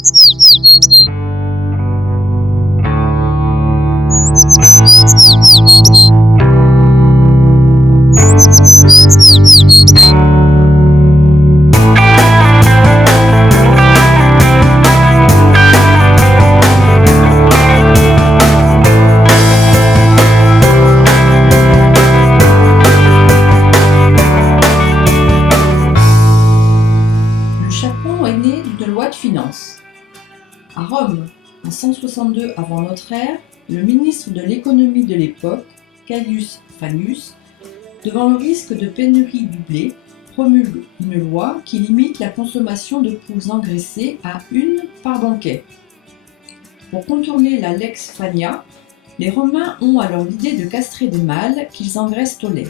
Le Chapon est né d'une loi de finances. À Rome, en 162 avant notre ère, le ministre de l'économie de l'époque, Caius Fannius, devant le risque de pénurie du blé, promulgue une loi qui limite la consommation de poules engraissées à une par banquet. Pour contourner la lex Fannia, les Romains ont alors l'idée de castrer des mâles qu'ils engraissent au lait.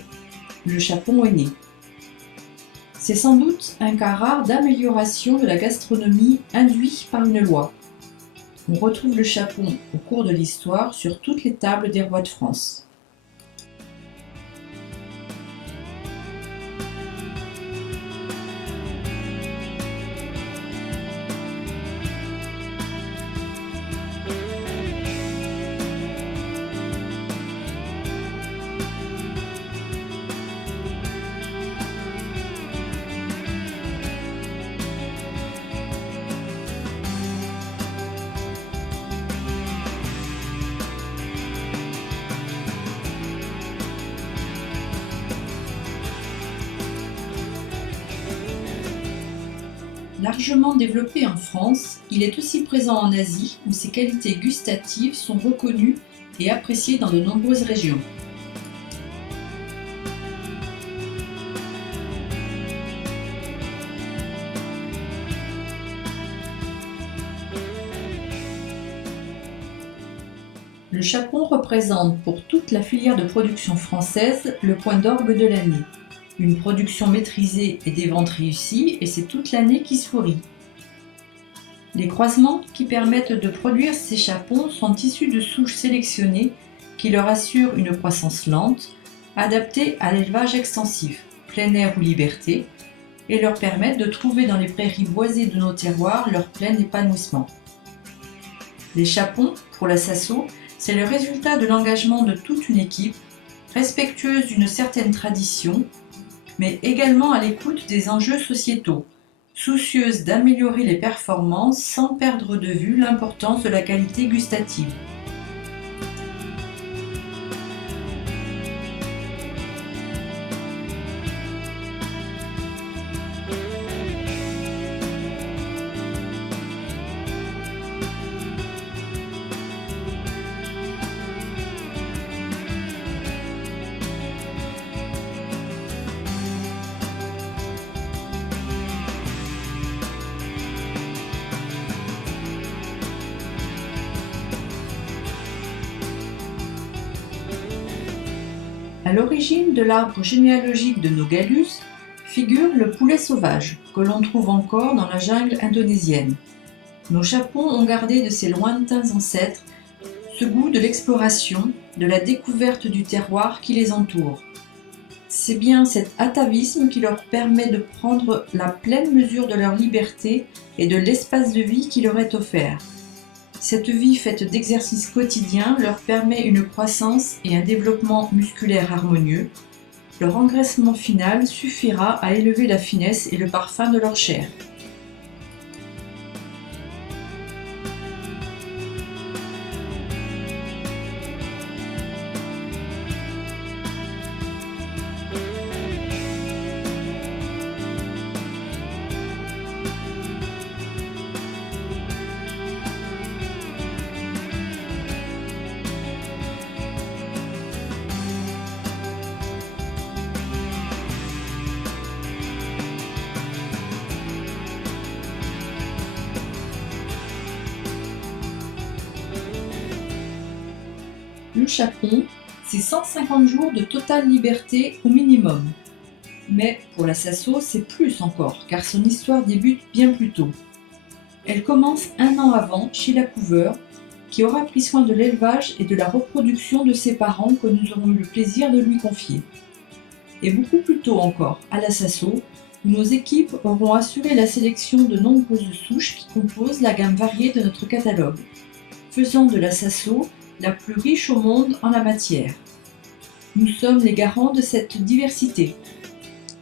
Le Chapon est né. C'est sans doute un cas rare d'amélioration de la gastronomie induit par une loi. On retrouve le chapon au cours de l'histoire sur toutes les tables des rois de France. Largement développé en France, il est aussi présent en Asie où ses qualités gustatives sont reconnues et appréciées dans de nombreuses régions. Le Chapon représente pour toute la filière de production française le point d'orgue de l'année. Une production maîtrisée et des ventes réussies, et c'est toute l'année qui sourit. Les croisements qui permettent de produire ces chapons sont issus de souches sélectionnées qui leur assurent une croissance lente, adaptée à l'élevage extensif, plein air ou liberté, et leur permettent de trouver dans les prairies boisées de nos terroirs leur plein épanouissement. Les chapons, pour la Sasso, c'est le résultat de l'engagement de toute une équipe, respectueuse d'une certaine tradition, mais également à l'écoute des enjeux sociétaux, soucieuse d'améliorer les performances sans perdre de vue l'importance de la qualité gustative. À l'origine de l'arbre généalogique de nos Gallus figure le poulet sauvage, que l'on trouve encore dans la jungle indonésienne. Nos chapons ont gardé de ces lointains ancêtres ce goût de l'exploration, de la découverte du terroir qui les entoure. C'est bien cet atavisme qui leur permet de prendre la pleine mesure de leur liberté et de l'espace de vie qui leur est offert. Cette vie faite d'exercices quotidiens leur permet une croissance et un développement musculaire harmonieux. Leur engraissement final suffira à élever la finesse et le parfum de leur chair. Le Chapon, c'est 150 jours de totale liberté au minimum. Mais pour la Sasso, c'est plus encore, car son histoire débute bien plus tôt. Elle commence 1 an avant chez la couveur, qui aura pris soin de l'élevage et de la reproduction de ses parents que nous aurons eu le plaisir de lui confier. Et beaucoup plus tôt encore, à la Sasso, où nos équipes auront assuré la sélection de nombreuses souches qui composent la gamme variée de notre catalogue, faisant de la Sasso la plus riche au monde en la matière. Nous sommes les garants de cette diversité.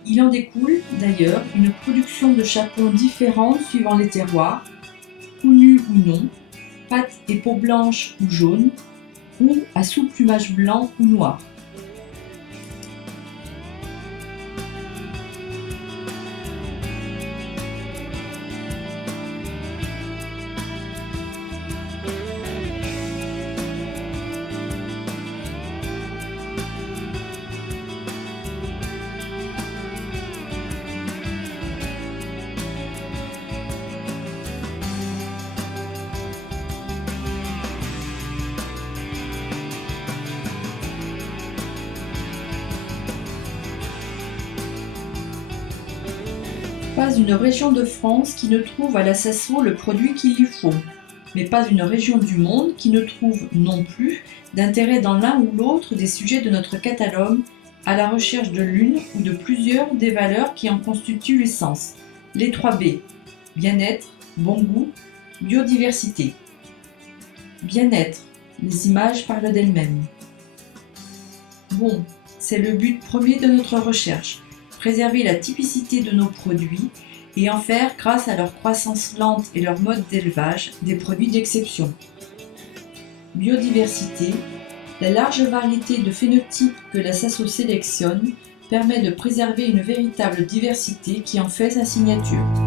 Il en découle d'ailleurs une production de chapons différente suivant les terroirs, cou nu ou non, pattes et peau blanche ou jaune, ou à sous-plumage blanc ou noir. Pas une région de France qui ne trouve à la Sasso le produit qu'il lui faut, mais pas une région du monde qui ne trouve non plus d'intérêt dans l'un ou l'autre des sujets de notre catalogue, à la recherche de l'une ou de plusieurs des valeurs qui en constituent l'essence. Les 3 B: bien-être, bon goût, biodiversité. Bien-être, les images parlent d'elles-mêmes. Bon, c'est le but premier de notre recherche. Préserver la typicité de nos produits et en faire, grâce à leur croissance lente et leur mode d'élevage, des produits d'exception. Biodiversité, la large variété de phénotypes que la Sasso sélectionne permet de préserver une véritable diversité qui en fait sa signature.